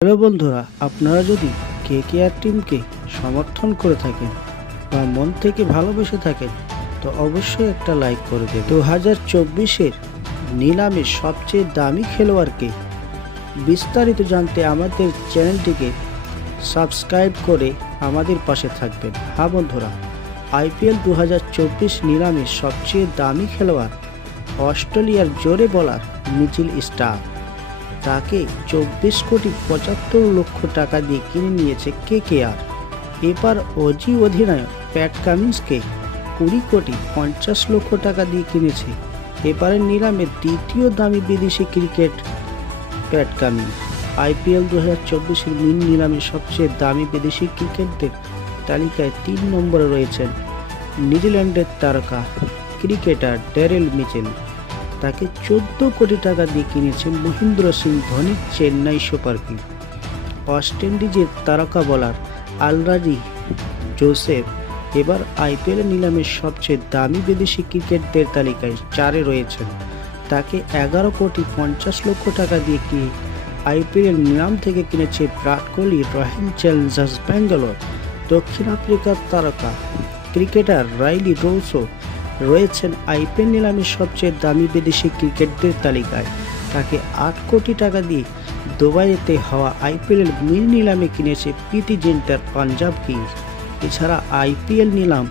Hello বন্ধুরা, আপনারা যদি কেকেআর টিমকে সমর্থন করে থাকেন বা মন থেকে ভালোবেসে থাকেন তো অবশ্যই একটা লাইক করে দেবেন। 2024-এর নিলামের সবচেয়ে দামি খেলোয়াড়কে বিস্তারিত জানতে আমাদের চ্যানেলটিকে সাবস্ক্রাইব করে আমাদের পাশে থাকবেন। হ্যাঁ বন্ধুরা, আইপিএল 2024 নিলামের সবচেয়ে দামি খেলোয়াড় অস্ট্রেলিয়ার জোরে বোলার মিচেল স্টার্ক। তাকে 24,75,00,000 টাকা দিয়ে কিনে নিয়েছে কেকেআর। এবার অজি অধিনায়ক প্যাট কামিন্সকে 20,50,00,000 টাকা দিয়ে কিনেছে। এবারের নিলামের দ্বিতীয় দামি বিদেশি ক্রিকেট প্যাট কামিন্স। আইপিএল 2024-এর মিন নিলামের সবচেয়ে দামি বিদেশি ক্রিকেটদের তালিকায় 3 নম্বরে রয়েছেন নিউজিল্যান্ডের তারকা ক্রিকেটার ড্যারেল মিচেল। তাকে 14 কোটি টাকা দিয়ে কিনেছে মহেন্দ্র সিং ধোনির চেন্নাই সুপার কিংস। ওয়েস্ট ইন্ডিজের তারকা বোলার আলরাজি জোসেফ এবার আইপিএল নিলামের সবচেয়ে দামি বিদেশি ক্রিকেটদের তালিকায় 4-এ রয়েছেন। তাকে 11,50,00,000 টাকা দিয়ে কি আইপিএল নিলাম থেকে কিনেছে বিরাট কোহলি রয়্যাল চ্যালেঞ্জার্স ব্যাঙ্গালোর। দক্ষিণ আফ্রিকার তারকা ক্রিকেটার রাইলি রৌসও রয়েছেন আইপিএল নিলামের সবচেয়ে দামি বিদেশি ক্রিকেটদের তালিকায়। তাকে 8 কোটি টাকা দিয়ে দুবাইতে হওয়া আইপিএল মিল নিলামে কিনেছে প্রীতি জিন্টার পাঞ্জাব কিংস। এছাড়া আইপিএল নিলাম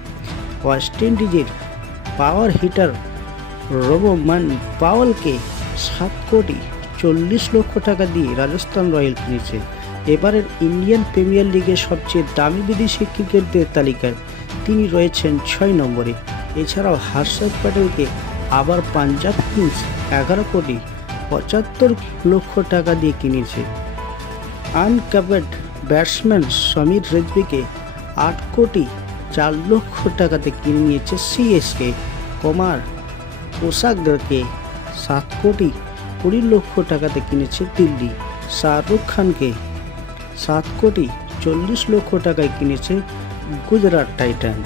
ওয়েস্ট ইন্ডিজের পাওয়ার হিটার রোবমান পাওয়েলকে 7,40,00,000 টাকা দিয়ে রাজস্থান রয়্যাল কিনেছে। এবারের ইন্ডিয়ান প্রিমিয়ার লিগের সবচেয়ে দামি বিদেশি ক্রিকেটদের তালিকায় তিনি রয়েছেন 6 নম্বরে। এছাড়াও হর্ষদ প্যাটেলকে আবার পাঞ্জাব কিংস 11,75,00,000 টাকা দিয়ে কিনেছে। আনক্যাপড ব্যাটসম্যান সমীর রেজভিকে 8,04,00,000 টাকাতে কিনে নিয়েছে সিএসকে। কুমার পোসাগকে 7,20,00,000 টাকাতে কিনেছে দিল্লি। শাহরুখ খানকে 7,40,00,000 টাকায় কিনেছে গুজরাট টাইটান্স।